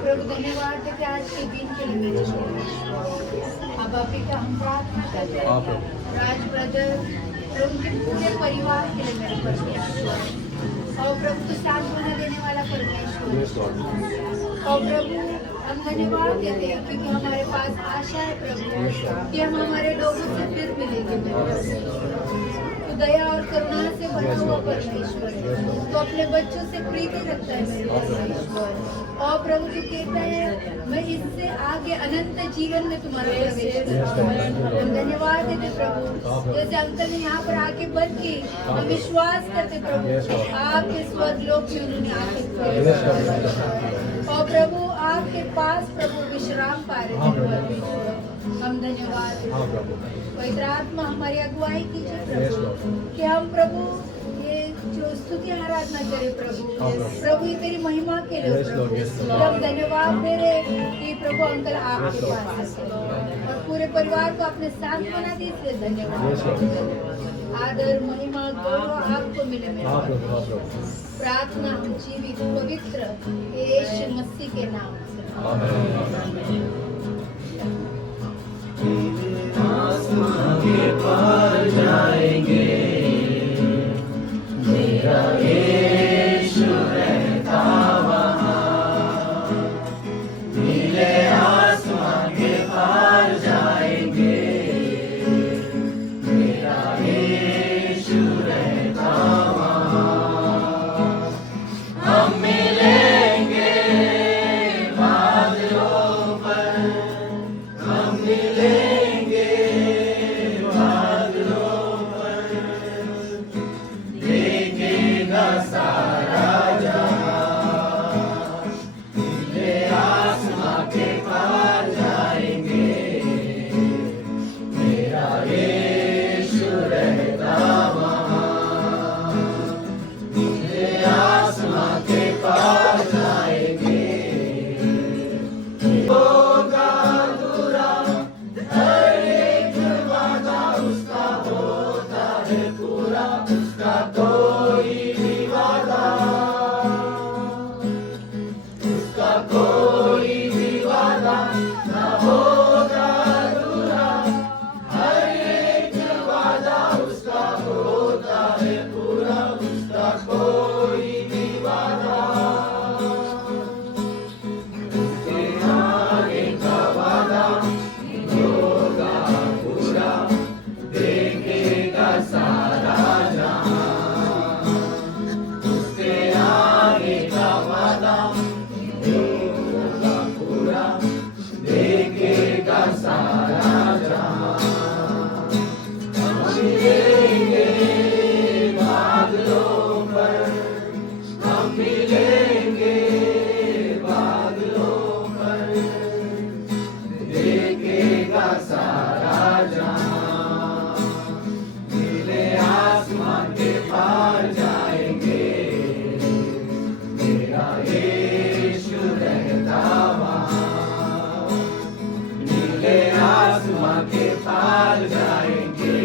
प्रभु धन्यवाद है कि आज के दिन के लिए मेरे अब अभी का हम प्रार्थना करते हैं राज ब्रदर प्रभु के पूरे परिवार के लिए मेरे परमेश्वर और प्रभु को सांत्वना देने वाला परमेश्वर और प्रभु हम धन्यवाद देते हैं क्योंकि हमारे पास आशा है प्रभु कि हम हमारे लोगों से फिर मिलेंगे तो दया और करुणा से भरा हुआ परमेश्वर तो अपने बच्चों से प्रीति रखता है मेरे परमेश्वर और प्रभु जो कहता है मैं इससे आगे अनंत जीवन में तुम्हारा प्रवेश करूंगा। हम धन्यवाद देते प्रभु जैसे अंकल ने यहाँ पर आके बंद की हम विश्वास करते प्रभु आपके स्वर्ग लोक में उन्होंने आके और प्रभु आपके पास प्रभु विश्राम पा रहे थे हम धन्यवाद पवित्र आत्मा हमारी अगुवाई कीजिए प्रभु कि हम प्रभु ये जो स्तुति आराधना करें प्रभु प्रभु ये तेरी महिमा के लिए प्रभु हम धन्यवाद दे रहे कि प्रभु अंकल आपके पास और पूरे परिवार को अपने साथ बना दी इसलिए धन्यवाद आदर महिमा गौरव आपको मिले मेरे प्रार्थना हम जीवित पवित्र यीशु मसीह के नाम से आसमां के पार जाएंगे मेरा यीशु रहता वहाँ नीले आसमां के पार जाएंगे मेरा यीशु रहता वहाँ हम मिलेंगे बादलों पर हम मिलेंगे बादलों पर देखेगा सारा जहां नीले आसमां के पार जाएंगे मेरा यीशु रहता वहाँ नीले आसमां के पार जाएंगे होगा अधूरा हर एक वादा उसका होता है पूरा उसका कोई भी वादा उसका कोई भी वादा ना होगा अधूरा हर एक वादा उसका होता है पूरा उसका कोई भी वादा उसके आगे का वादा होगा पूरा देखेगा सारा जहां उसके आगे का वादा होगा पूरा देखेगा सारा जहां हम मिलेंगे बादलों पर हम मिलेंगे बादलों पर देखेगा सारा जहां नीले आसमां के पार जाएंगे मेरा यीशु रहता वहाँ नीले आसमां के पार जाएंगे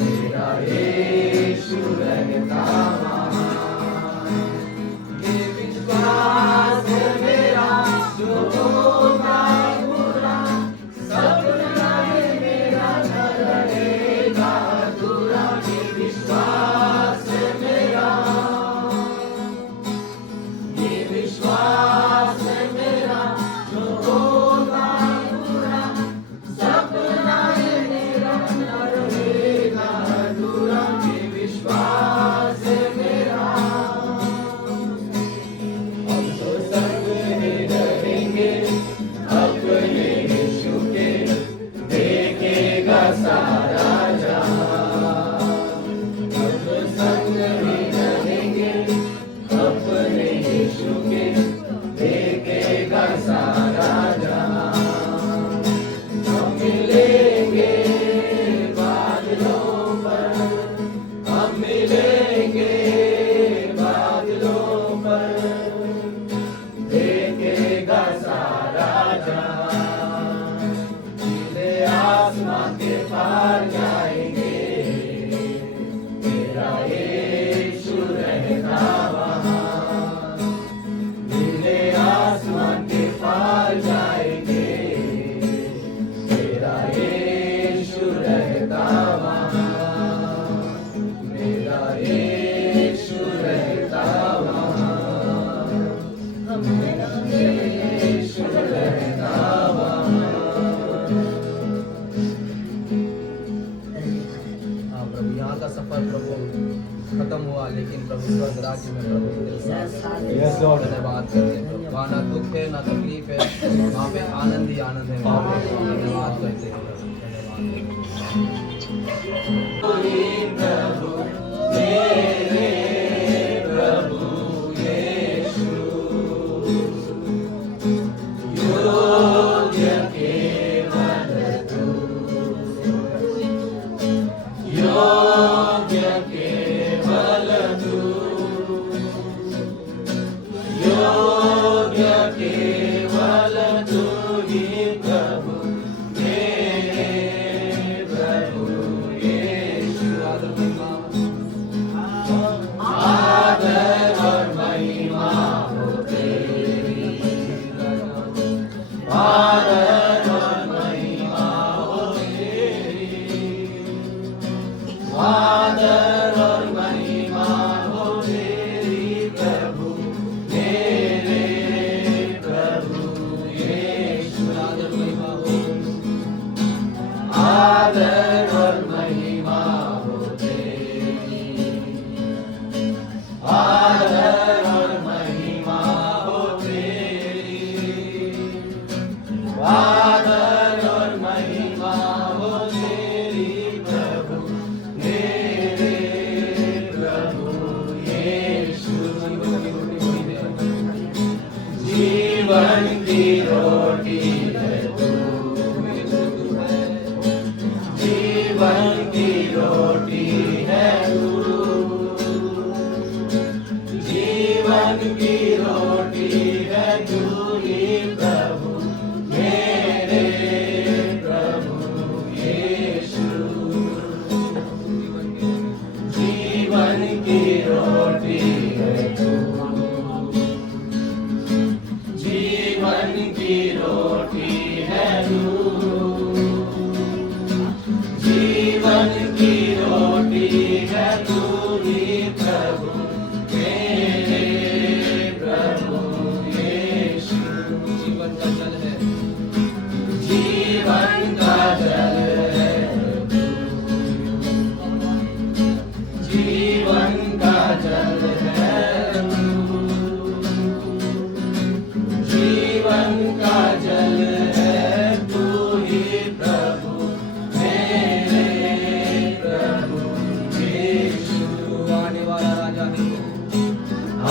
मेरा यीशु रहता वहाँ ये विश्वास है मेरा जो होगा पूरा सपना है मेरा न रहेगा अधूरा ये विश्वास है मेरा मिलेंगे बादलों पर, देखेगा सारा जहां, नीले आसमां के पार जाएंगे, तेरा यीशु रहता वहां, नीले आसमां के पार जाएंगे, तेरा यीशु रहता वहां, मेरा यीशु रहता वहां, मेरा यीशु रहता वहां। हाँ प्रभु, यहाँ का सफर प्रभु खत्म हुआ, लेकिन प्रभु स्वर्ग राज्य में प्रभु तेरे साथ धन्यवाद करते हैं प्रभु। वहाँ ना दुख है ना तकलीफ है, वहाँ पे आनंद ही आनंद है। वहाँ पे धन्यवाद करते हैं प्रभु, मेरे प्रभु यीशु, योग्य केवल तू, योग्य केवल तू, योग्य केवल तू ही प्रभु, मेरे प्रभु यीशु। आदर और महिमा हो तेरी, आदर और महिमा हो तेरी, आदर और महिमा हो तेरी प्रभु, मेरे प्रभु यीशु। आदर और महिमा हो तेरी, आदर और महिमा हो तेरी, आदर और महिमा हो तेरी प्रभु, मेरे प्रभु यीशु। जीवन की रोटी है तू, जीवन की रोटी है तू, जीवन की रोटी है तू ही प्रभु, मेरे प्रभु यीशु। जीवन की रोटी है तू, जीवन की रोटी है तू, जीवन की रोटी है तू ही प्रभु, मेरे प्रभु यीशु। जीवन का जल है, जीवन का जल है तू, जीवन का जल है तू, जीवन का जल है तू ही प्रभु, मेरे प्रभु यीशु। आने वाला राजा है तू,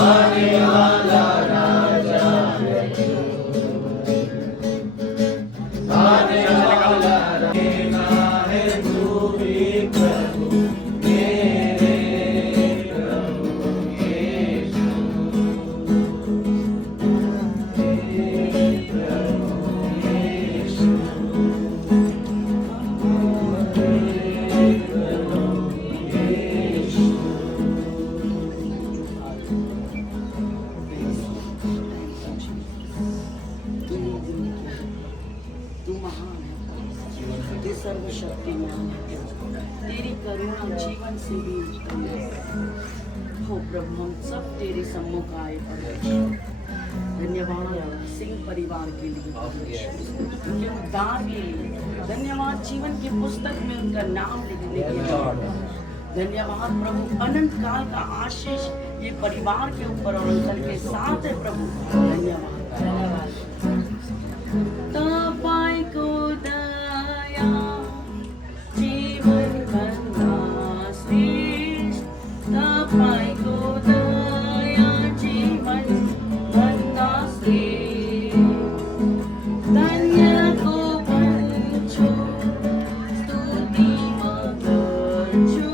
आने वाला राजा है तू, आने वाला राजा है तू ही प्रभु, मेरे प्रभु यीशु। मेरे प्रभु यीशु, मेरे प्रभु यीशु। तू महान है, तू सर्वशक्तिमान है, तेरी करुणा जीवन से भी उत्तम है। हो प्रभु, हम सब तेरे सम्मुख आए परमेश्वर। धन्यवाद सिंह परिवार के लिए, उनके उद्धार के लिए धन्यवाद, जीवन की पुस्तक में उनका नाम लिखने के लिए धन्यवाद प्रभु। अनंत काल का आशीष ये परिवार के ऊपर और अंकल के साथ है प्रभु। धन्यवाद। तपाईँको दया जीवन भन्दा श्रेष्ठ, तपाईँको दया जीवन भन्दा श्रेष्ठ। धन्यको भन्छु, स्तुति म गर्छु,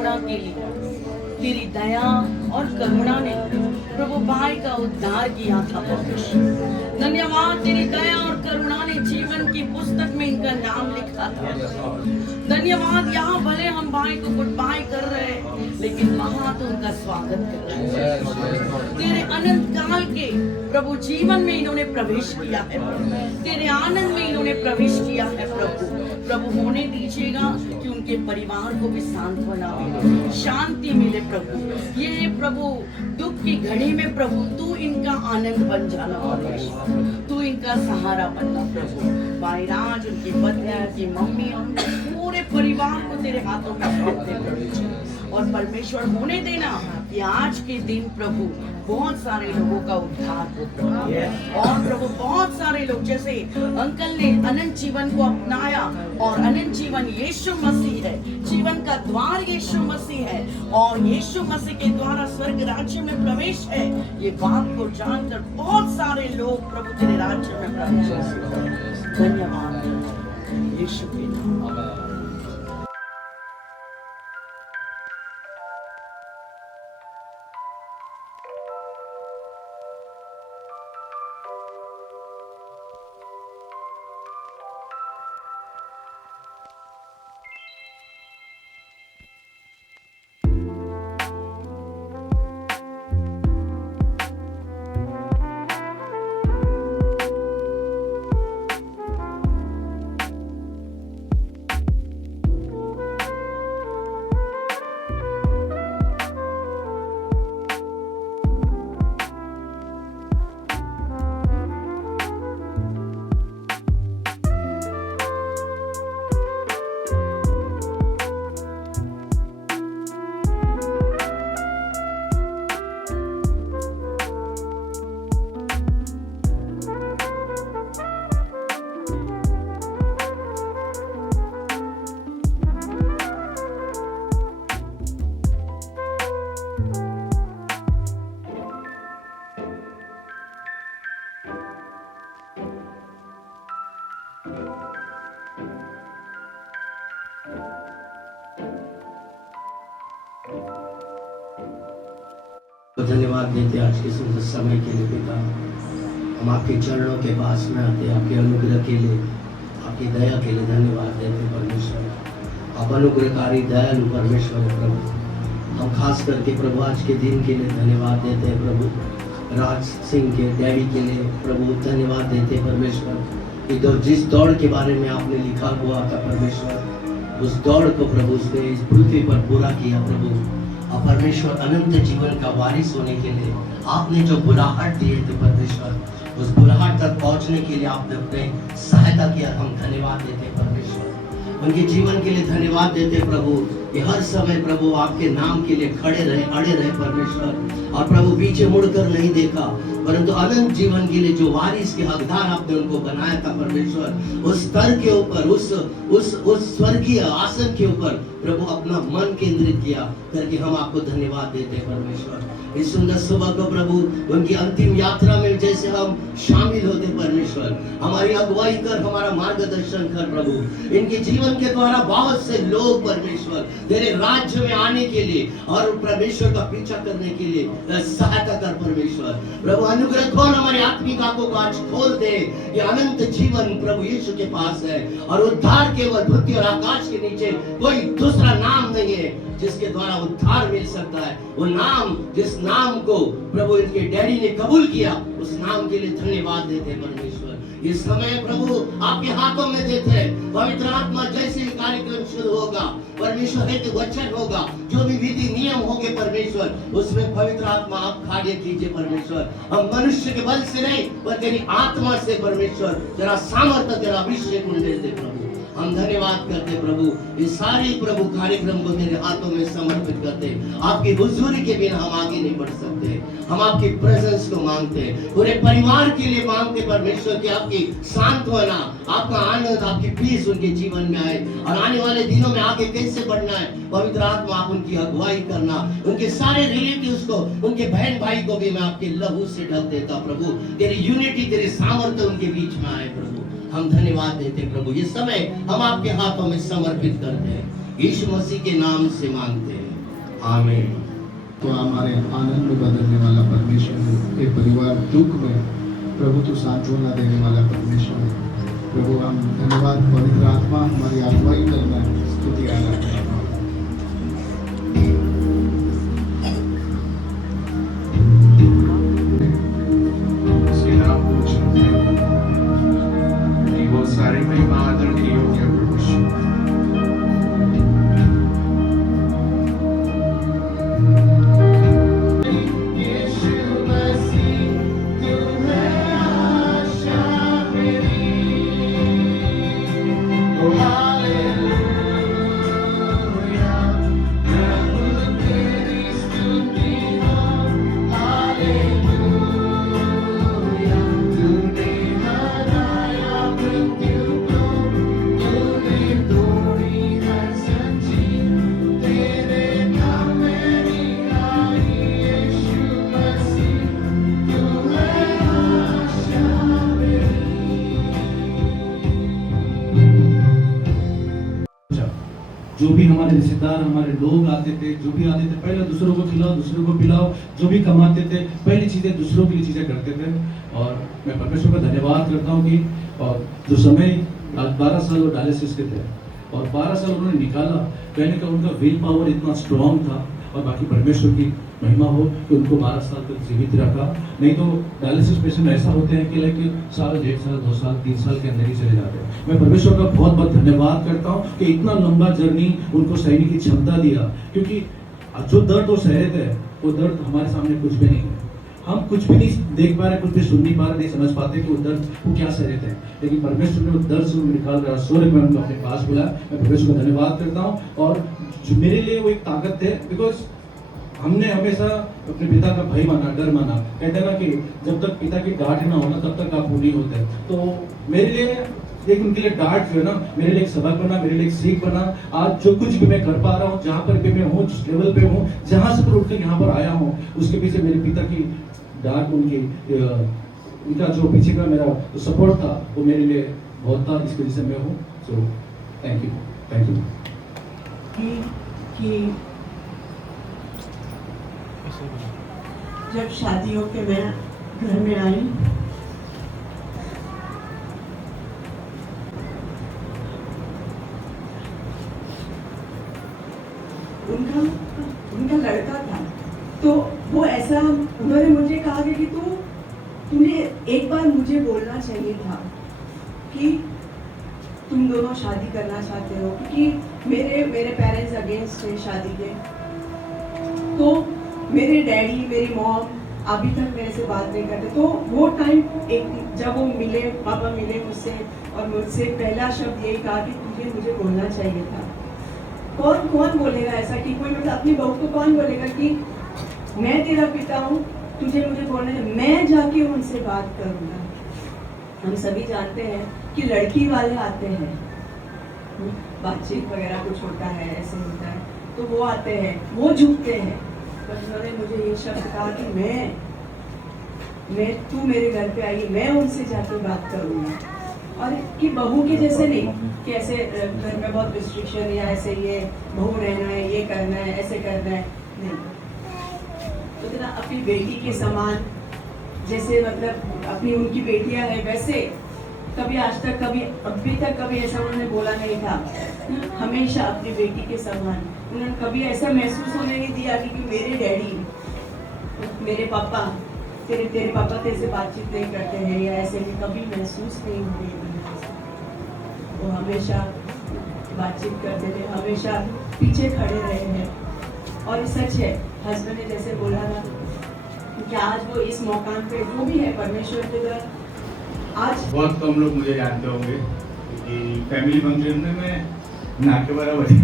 करुणा के लिए, तेरी दया और करुणा ने प्रभु भाई का उद्धार किया था परमेश्वर। धन्यवाद, तेरी दया और करुणा ने जीवन की पुस्तक में इनका नाम लिखा था। धन्यवाद, यहाँ भले हम भाई को गुड बाय कर रहे हैं, लेकिन वहां तो उनका स्वागत कर रहे हैं। तेरे अनंत काल के प्रभु जीवन में इन्होंने प्रवेश किया है प्रभु। तेरे आनंद में इन्होंने प्रवेश किया है प्रभु। प्रभु होने दीजिएगा कि उनके परिवार को भी सांत्वना मिले, शांति मिले प्रभु। ये प्रभु दुख की घड़ी में प्रभु तू इनका आनंद बन जाना परमेश्वर, तू इनका सहारा बनना प्रभु। भाई राज, उनकी पत्नी, उनकी मम्मी और उनके पूरे परिवार को तेरे हाथों में सौंप दे प्रभु। और परमेश्वर होने देना कि आज के दिन प्रभु बहुत सारे लोगों का उद्धार हो प्रभु। और प्रभु बहुत सारे लोग, जैसे अंकल ने अनंत जीवन को अपनाया, और अनंत जीवन यीशु मसीह है, जीवन का द्वार यीशु मसीह है, और यीशु मसीह के द्वारा स्वर्ग राज्य में प्रवेश है। ये बात को जानकर बहुत सारे लोग प्रभु तेरे राज्य में प्रवेश कर। धन्यवाद यीशु के नाम। धन्यवाद देते आज के सुंदर समय के लिए पिता। हम आपके चरणों के पास में आते, आपके अनुग्रह के लिए, आपकी दया के लिए धन्यवाद देते परमेश्वर। आप अनुग्रहकारी दयालु परमेश्वर है प्रभु। हम खास करके प्रभु आज के दिन के लिए धन्यवाद देते हैं प्रभु। राज सिंह के डैडी के लिए प्रभु धन्यवाद देते हैं परमेश्वर। जिस दौड़ के बारे में आपने लिखा हुआ था परमेश्वर, उस दौड़ को प्रभु उसने इस पृथ्वी पर पूरा किया प्रभु। और परमेश्वर अनंत जीवन का वारिस होने के लिए आपने जो बुलाहट दिए थे परमेश्वर, उस बुलाहट तक पहुंचने के लिए आपने अपने सहायता किया। हम धन्यवाद देते हैं परमेश्वर। उनके जीवन के लिए धन्यवाद देते प्रभु। ये हर समय प्रभु आपके नाम के लिए खड़े रहे, अड़े रहे परमेश्वर। और प्रभु पीछे मुड़कर नहीं देखा, परंतु अनंत जीवन के लिए जो वारिस के हकदार आपने उनको बनाया था परमेश्वर, उस स्तर के ऊपर, उस स्वर्गीय आसन के ऊपर प्रभु अपना मन केंद्रित किया करके हम आपको धन्यवाद देते हैं परमेश्वर। इस सुंदर सुबह को प्रभु उनकी अंतिम यात्रा में जैसे हम शामिल होते परमेश्वर, हमारी अगुवाई कर, हमारा मार्गदर्शन कर प्रभु। इनके जीवन के द्वारा बहुत से लोग परमेश्वर तेरे राज्य में आने के लिए और परमेश्वर का पीछा करने के लिए सहायता कर परमेश्वर। प्रभु अनुग्रह खोल, हमारी आत्मिक आंखों को आज खोल दे। ये अनंत जीवन प्रभु यीशु के पास है, और उद्धार केवल पृथ्वी और आकाश के नीचे कोई दूसरा नाम नहीं है जिसके द्वारा उद्धार मिल सकता है। वो नाम, जिस नाम को प्रभु इनके डैडी ने कबूल किया, उस नाम के लिए धन्यवाद देते परमेश्वर। इस समय प्रभु आपके हाथों में देते हैं। पवित्र आत्मा जैसे ही कार्यक्रम शुरू होगा परमेश्वर हेतु वचन होगा, जो भी विधि नियम होंगे परमेश्वर, उसमें पवित्र आत्मा आप कार्य कीजिए परमेश्वर। हम मनुष्य के बल से नहीं, पर तेरी आत्मा से परमेश्वर तेरा सामर्थ्य, तेरा अभिषेक उन्हें दे प्रभु। हम धन्यवाद करते प्रभु। इस सारे प्रभु कार्यक्रम को तेरे हाथों में समर्पित करते। आपकी हुजूरी के बिना हम आगे नहीं बढ़ सकते। हम आपकी प्रेजेंस को मांगते, पूरे परिवार के लिए मांगते परमेश्वर की आपकी सांत्वना, आपका आनंद, आपकी पीस उनके जीवन में आए। और आने वाले दिनों में आगे कैसे बढ़ना है पवित्र आत्मा आप उनकी अगुवाई करना। उनके सारे रिलेटिव्स को, उनके बहन भाई को भी मैं आपके लहू से ढक देता प्रभु। तेरी यूनिटी, तेरे सामर्थ्य उनके बीच में आए प्रभु। हम धन्यवाद देते प्रभु। ये समय हम आपके हाथों में समर्पित करते हैं, यीशु मसीह के नाम से मांगते हैं, आमीन। तो हमारे आनंद में बदलने वाला परमेश्वर है। ये परिवार दुख में प्रभु तो सांत्वना देने वाला परमेश्वर है। प्रभु हम धन्यवाद, पवित्र आत्मा हमारी अगुवाई करना, स्तुति आराधना। उसके नाम को चुनते हैं कि वो सारी महिमा आदर के योग्य प्रभु। जो भी हमारे रिश्तेदार, हमारे लोग आते थे, जो भी आते थे, पहले दूसरों को खिलाओ, दूसरों को पिलाओ। जो भी कमाते थे, पहली चीजें दूसरों के लिए चीजें करते थे। और मैं परमेश्वर का धन्यवाद करता हूँ कि जो समय 12 साल वो डायलिसिस के थे और 12 साल उन्होंने निकाला, कहने का उनका विल पावर इतना स्ट्रॉन्ग था। और बाकी परमेश्वर की महिमा हो कि उनको 12 साल तक जीवित रखा। नहीं तो डायलिसिस पेशेंट ऐसा होते हैं कि लाइक साल, 1.5 साल, 2 साल, 3 साल के अंदर ही चले जाते हैं। मैं परमेश्वर का बहुत बहुत धन्यवाद करता हूँ कि इतना लंबा जर्नी उनको सहने की क्षमता दिया, क्योंकि जो दर्द वो सह रहे थे वो दर्द हमारे सामने कुछ भी नहीं है। हम कुछ भी नहीं देख पा रहे, कुछ भी सुन नहीं पा रहे, नहीं समझ पाते कि वो दर्द वो क्या सह रहे थे। लेकिन परमेश्वर ने वो दर्द से निकाल रहा सूर्य में उनको अपने पास बुलाया। मैं परमेश्वर का धन्यवाद करता हूँ। और जो मेरे लिए वो एक ताकत थे, बिकॉज हमने हमेशा अपने पिता का भय माना, डर माना। कहते हैं ना कि जब तक पिता की डांट ना हो ना तब तक आप नहीं होते। तो मेरे लिए एक उनके लिए डांट जो है ना, मेरे लिए एक सबक बना, मेरे लिए एक सीख बना। आज जो कुछ भी मैं कर पा रहा हूँ, जहाँ पर भी मैं हूँ, जिस लेवल पे हूँ, जहाँ से उठकर यहाँ पर आया हूँ, उसके पीछे मेरे पिता की डांट, उनका जो पीछे का मेरा जो सपोर्ट था वो मेरे लिए बहुत था। इस वजह से मैं हूँ। So thank you, thank you. कि जब शादी होके मैं घर में आई, उनका लड़का था, तो वो ऐसा उन्होंने मुझे कहा कि तुम्हें एक बार मुझे बोलना चाहिए था कि तुम दोनों शादी करना चाहते हो, क्योंकि मेरे पेरेंट्स अगेंस्ट थे शादी के। तो मेरे डैडी, मेरी मॉम अभी तक मेरे से बात नहीं करते। तो वो टाइम जब वो मिले, पापा मिले मुझसे और मुझसे पहला शब्द यही कहा कि तुझे मुझे बोलना चाहिए था। कौन बोलेगा ऐसा कि कोई मतलब अपनी बहू को कौन बोलेगा कि मैं तेरा पिता हूँ, तुझे मुझे बोलना है, मैं जाके उनसे बात करूँगा। हम सभी जानते हैं कि लड़की वाले आते हैं, बातचीत वगैरह कुछ होता है, ऐसे होता है, तो वो आते हैं, वो झुकते हैं। तो उन्होंने मुझे ये शब्द कहा कि मैं तू मेरे घर पे आई, मैं उनसे जाके बात करूँगा। और कि बहू के जैसे नहीं कि ऐसे घर में बहुत रिस्ट्रिक्शन या ऐसे ये बहू रहना है, ये करना है, ऐसे करना है, नहीं। तो इतना अपनी बेटी के समान, जैसे मतलब अपनी उनकी बेटियां हैं वैसे कभी आज तक, कभी अभी तक कभी ऐसा उन्होंने बोला नहीं था। हमेशा अपनी बेटी के समान। उन्होंने कभी ऐसा महसूस होने नहीं दिया कि मेरे डैडी, मेरे पापा, तेरे पापा तेरे से बातचीत नहीं करते हैं या ऐसे भी कभी महसूस नहीं हुई। वो हमेशा बातचीत करते थे, हमेशा पीछे खड़े रहे हैं। और सच है, हस्बैंड ने जैसे बोला ना कि आज वो इस मौका पे जो भी है परमेश्वर के द्वारा, आज बहुत कम लोग मुझे जानते होंगे कि फैमिली फंक्शन में मैं ना के बराबर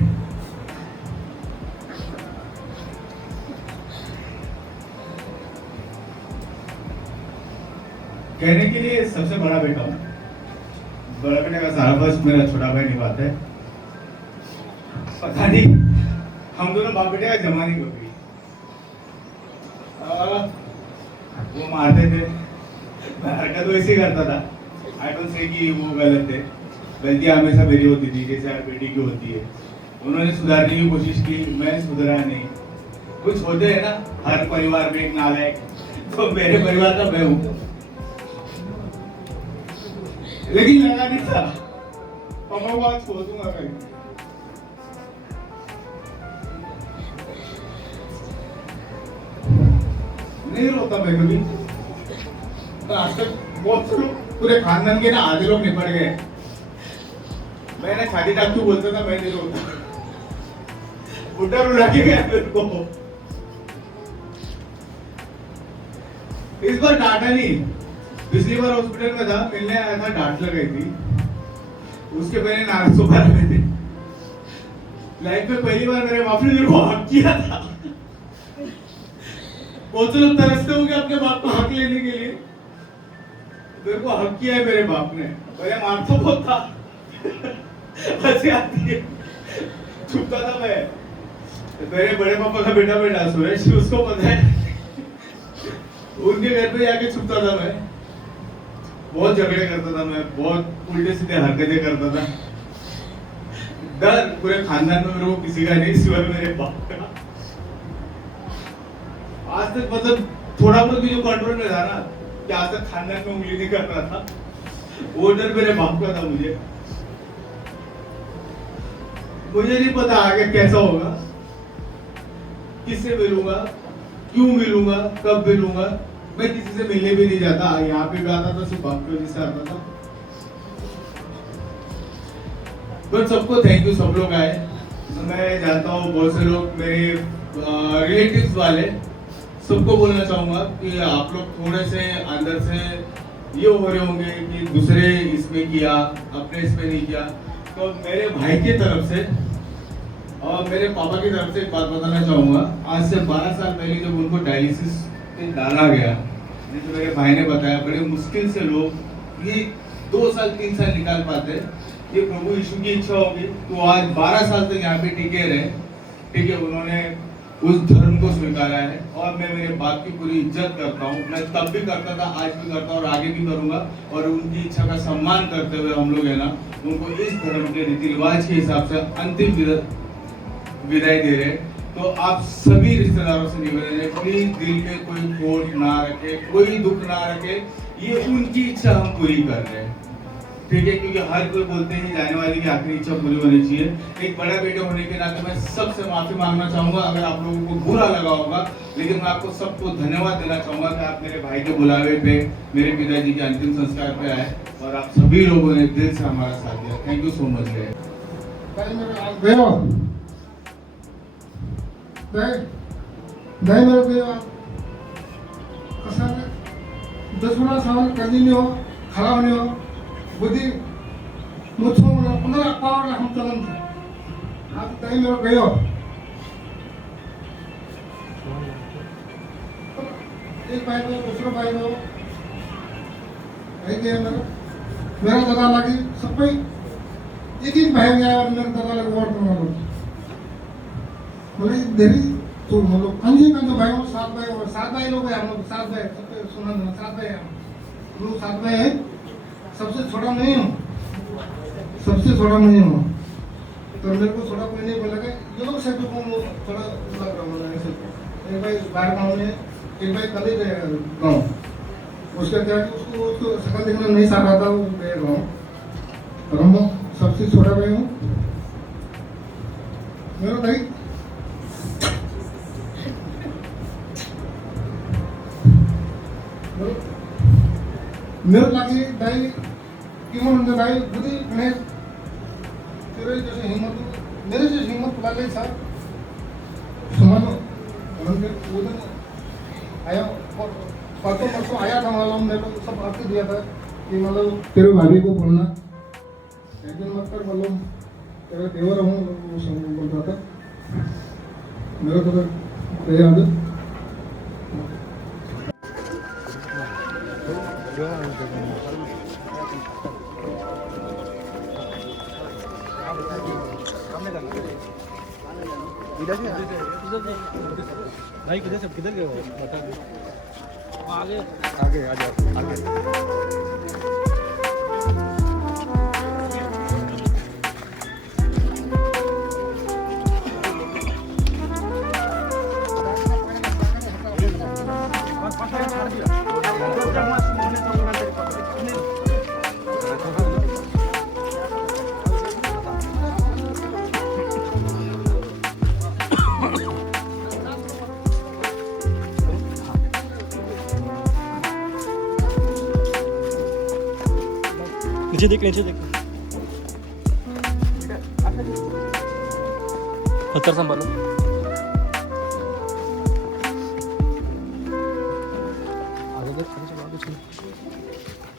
कहने के लिए सबसे बड़ा बेटा हूँ। बड़ा बेटे का सारा फर्ज मेरा छोटा भाई निभाता है। पता नहीं हम दोनों बाप बेटे का जमाने की होगी। वो मारते थे, हरकत वैसे ही करता था। आई डोंट से कि वो गलत थे, गलतियाँ हमेशा मेरी होती थी, जैसे हर बेटी की होती है। उन्होंने सुधारने की कोशिश की, मैं सुधरा नहीं। कुछ होते हैं ना हर परिवार में एक नालायक, तो मेरे परिवार का मैं हूँ। लेकिन लगा नहीं था पापा को आज छोड़ दूंगा मैं। नहीं रोता मैं कभी, तो आज तक बहुत से लोग पूरे खानदान के ना आधे लोग निपट गए। मैं ना छाती टाक क्यों बोलता था, मैं नहीं रोता। बुढ़ा रुला के गया मेरे को। इस बार डांटा नहीं, पिछली बार हॉस्पिटल में था, मिलने आया था, डांट लगाई थी। उसके पहले नाराज होकर आए थे। लाइफ में पहली बार मेरे बाप ने मेरे को हक किया था। बहुत से लोग तरसते होंगे अपने बाप को हक लेने के लिए, मेरे को हक किया है मेरे बाप ने। पहले मारता बहुत था, हंसी आती है, छुपता था मैं। मेरे बड़े पापा का बेटा सुरेश, उसको पता है, उनके घर पे जाके छुपता था मैं। बहुत झगड़े करता था मैं, बहुत उल्टे सीधे हरकतें करता था। डर पूरे खानदान में मेरे को किसी का नहीं, सिवाय मेरे बाप का। आज तक मतलब थोड़ा बहुत भी जो कंट्रोल में था ना, कि आज तक खानदान में उंगली नहीं कर रहा था, वो डर मेरे बाप का था। मुझे नहीं पता आगे कैसा होगा, किससे मिलूंगा, क्यों मिलूंगा, कब मिलूंगा। मैं किसी से मिलने भी नहीं जाता, यहाँ पे भी आता था, सिर्फ बाप की वजह से आता था। बट सबको थैंक यू, सब लोग आए। मैं जानता हूँ बहुत से लोग मेरे रिलेटिव्स वाले, सबको बोलना चाहूंगा कि आप लोग थोड़े से अंदर से ये हो रहे होंगे कि दूसरे इसमें किया, अपने इसमें नहीं किया। तो मेरे भाई की तरफ से और मेरे पापा की तरफ से एक बात बताना चाहूंगा। आज से 12 साल पहले जब उनको डायलिसिस पे डाला गया, जैसे मेरे भाई ने बताया, बड़े मुश्किल से लोग ये 2 साल 3 साल निकाल पाते। ये प्रभु यीशु की इच्छा होगी तो आज 12 साल तक यहाँ पे टिके रहे। ठीक है, उन्होंने उस धर्म को स्वीकारा है और मैं मेरे बाप की पूरी इज्जत करता हूँ। मैं तब भी करता था, आज भी करता हूँ और आगे भी करूंगा। और उनकी इच्छा का सम्मान करते हुए हम लोग है ना, उनको इस धर्म के रीति रिवाज के हिसाब से अंतिम विदाई दे रहे। तो आप सभी रिश्तेदारों से निवेदन है, प्लीज दिल में कोई खोट ना रखे, कोई दुख ना रखे। ये उनकी इच्छा हम पूरी कर रहे हैं, ठीक है, क्योंकि हर कोई बोलते हैं जाने वाले की आखिरी इच्छा पूरी होनी चाहिए। एक बड़ा बेटे होने के नाते मैं सबसे माफी मांगना चाहूंगा अगर आप लोगों को बुरा लगा होगा, लेकिन मैं आपको सबको धन्यवाद देना चाहूंगा कि आप मेरे भाई के बुलावे पे मेरे पिताजी के अंतिम संस्कार पे आए और आप सभी लोगों ने दिल से हमारा साथ दिया। Thank you so much. दसवना साल कधी हो खराब नहीं हो बुद्धि मुझको पुनः पावर हम चलन आप कहीं मेरे गयो एक भाई को दूसरा भाई को है मेरा दादा लगी सब एक ही भाई गया और मेरा दादा लगे और बोले देरी तो हम लोग अंजी भाई हो 7 भाई लोग हैं हम लोग 7 भाई सबसे सुना 7 भाई हैं हम लोग 7 भाई हैं। सबसे छोटा नहीं हूँ, सबसे छोटा नहीं हूँ, तो मेरे को छोटा कोई नहीं बोला ये लोग से तो थोड़ा लग रहा बोला ऐसे। एक भाई बाहर गाँव में, एक भाई कल ही गया गाँव, उसका क्या उसको शकल देखना नहीं साथ आता, वो गया गाँव। और हम सबसे छोटा भाई हूँ मेरा भाई। मेरे लगे भाई क्यों उनके भाई बुद्धि गणेश तेरे जैसे हिम्मत मेरे जैसे हिम्मत वाले सर समझ लो उनके उधर आया और परसों आया था मालूम मेरे को सब आके दिया था कि मतलब तेरे भाभी को बोलना टेंशन मत कर मालूम तेरा देवर हूँ वो सब बोल रहा था मेरे को याद भाई किधर गए हो बता आगे आ जाओ आगे। नीचे देख नीचे देख पत्थर संभालो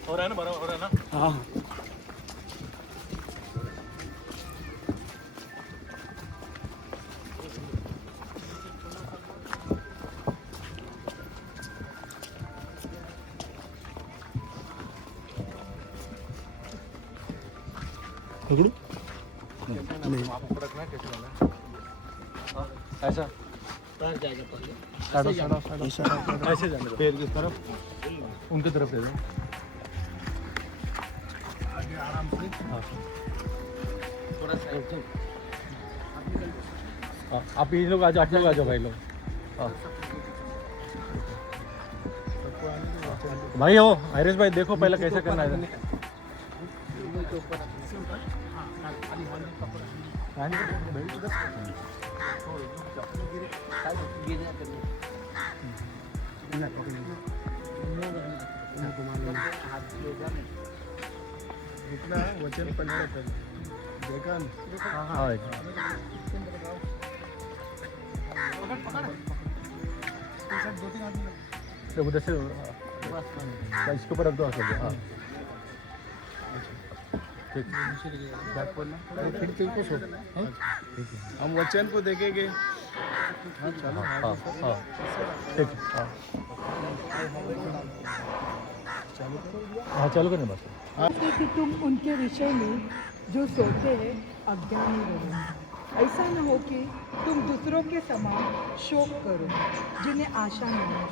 हो रहा है ना बराबर हो रहा है ना हाँ पकड़ू नहीं ऐसा ऐसे जाने दो पैर किस तरफ उनकी तरफ दे दो आराम से थोड़ा सा आप ये लोग आ जाओ आप लोग आ जाओ भाई लोग भाई हो आयरिश भाई देखो पहले कैसे करना है वचन पढ़ने देखा उधर से इसके ऊपर रख दो हाँ फिर तुमको सो हम वचन को देखेंगे हाँ चलो हाँ ठीक हाँ हाँ चालू करने बस कि तुम उनके विषय में जो सोचते हैं अज्ञानी रहो। ऐसा न हो कि तुम दूसरों के समान शोक करो जिन्हें आशा नहीं है,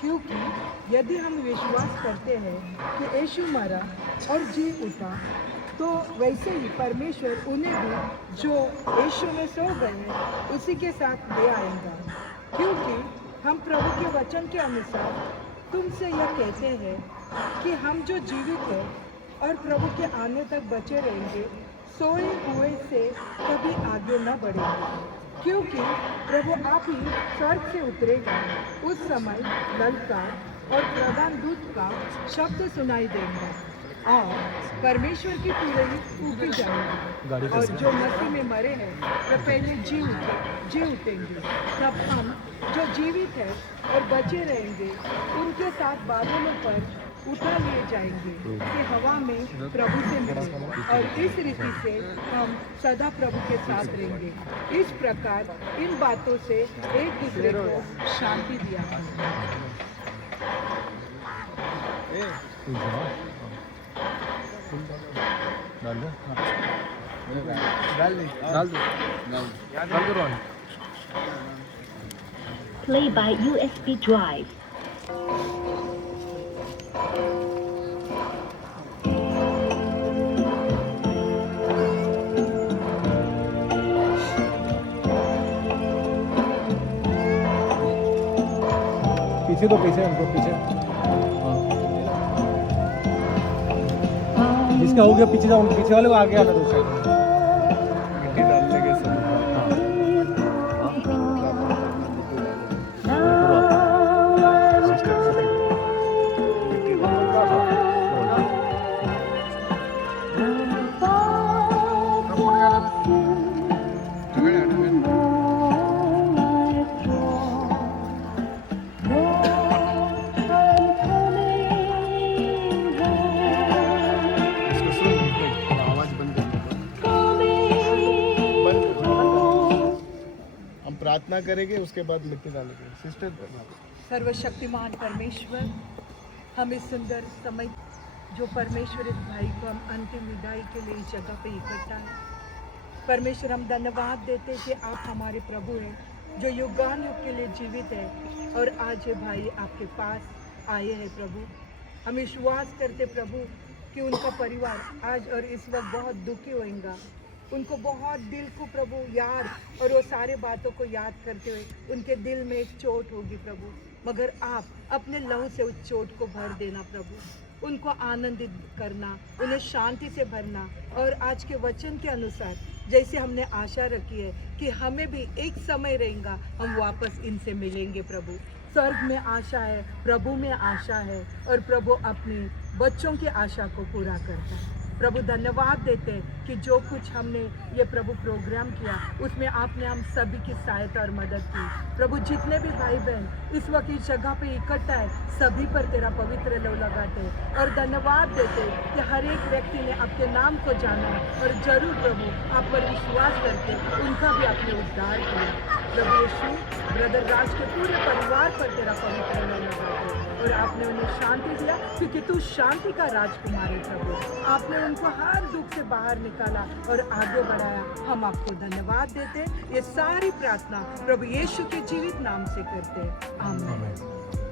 क्योंकि यदि हम विश्वास करते हैं कि यीशु मरा और जी उठा तो वैसे ही परमेश्वर उन्हें भी जो यीशु में सो गए उसी के साथ ले आएगा। क्योंकि हम प्रभु के वचन के अनुसार तुमसे यह कहते हैं कि हम जो जीवित हैं और प्रभु के आने तक बचे रहेंगे सोए हुए से कभी आगे न बढ़ेंगे, क्योंकि प्रभु आप ही स्वर्ग से उतरेगा। उस समय ललकार और प्रधान दूत का शब्द सुनाई देगा और परमेश्वर की तुरही फूंकी जाएगी और जो मसीह में मरे हैं वे पहले जी उठेंगे। तब हम जो जीवित हैं और बचे रहेंगे उनके साथ बादलों पर उठा लिए जाएंगे कि हवा में प्रभु से मिलेंगे और इस रीति से हम सदा प्रभु के साथ रहेंगे। इस प्रकार इन बातों से एक दूसरे को शांति दिया Play by USB drive. पीछे तो पीछे उनको पीछे जिसका हो गया पीछे जाओ पीछे वाले को आगे आना दूसरे मिट्टी डालने के समय प्रार्थना करेंगे उसके बाद लिख के डालेंगे सिस्टर। सर्वशक्तिमान परमेश्वर, हम इस सुंदर समय जो परमेश्वर इस भाई को हम अंतिम विदाई के लिए इस जगह पे इकट्ठा है, परमेश्वर हम धन्यवाद देते हैं कि आप हमारे प्रभु हैं जो युगान युग के लिए जीवित है और आज ये भाई आपके पास आए हैं प्रभु। हम विश्वास करते प्रभु कि उनका परिवार आज और इस वक्त बहुत दुखी होएगा, उनको बहुत दिल को प्रभु याद और वो सारे बातों को याद करते हुए उनके दिल में एक चोट होगी प्रभु। मगर आप अपने लहू से उस चोट को भर देना प्रभु, उनको आनंदित करना, उन्हें शांति से भरना। और आज के वचन के अनुसार जैसे हमने आशा रखी है कि हमें भी एक समय रहेगा हम वापस इनसे मिलेंगे प्रभु। स्वर्ग में आशा है, प्रभु में आशा है, और प्रभु अपने बच्चों की आशा को पूरा करता है। प्रभु धन्यवाद देते हैं कि जो कुछ हमने ये प्रभु प्रोग्राम किया उसमें आपने हम सभी की सहायता और मदद की। प्रभु जितने भी भाई बहन इस वक्त इस जगह पे इकट्ठा है सभी पर तेरा पवित्र लहू लगाते हैं और धन्यवाद देते हैं कि हर एक व्यक्ति ने आपके नाम को जाना है और जरूर प्रभु आप पर विश्वास करके उनका भी आपने उद्धार किया। प्रभु यीशु ब्रदर राज के पूरे परिवार पर तेरा पवित्र लहू लगाते हैं और आपने उन्हें शांति दिया क्योंकि तू शांति का राजकुमार है प्रभु। आपने उनको हर दुख से बाहर निकाला और आगे बढ़ाया। हम आपको धन्यवाद देते हैं। ये सारी प्रार्थना प्रभु यीशु के जीवित नाम से करते हैं। आमीन।